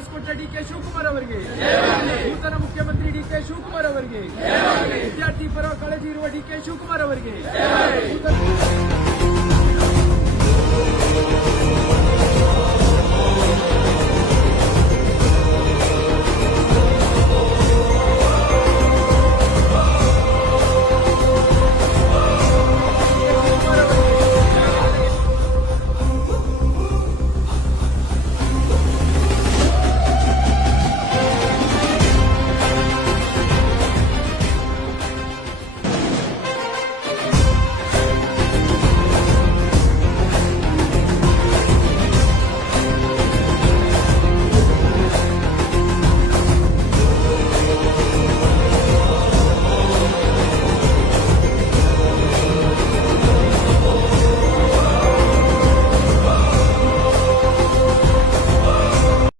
Pass ಕೊಟ್ಟ DK Shivakumar ಅವರಿಗೆ, ನೂತನ ಮುಖ್ಯಮಂತ್ರಿ ಡಿಕೆ ಶಿವಕುಮಾರ್ ಅವರಿಗೆ, ವಿದ್ಯಾರ್ಥಿ ಪರ ಕಾಳಜಿ ಇರುವ ಡಿಕೆ ಶಿವಕುಮಾರ್ ಅವರಿಗೆ.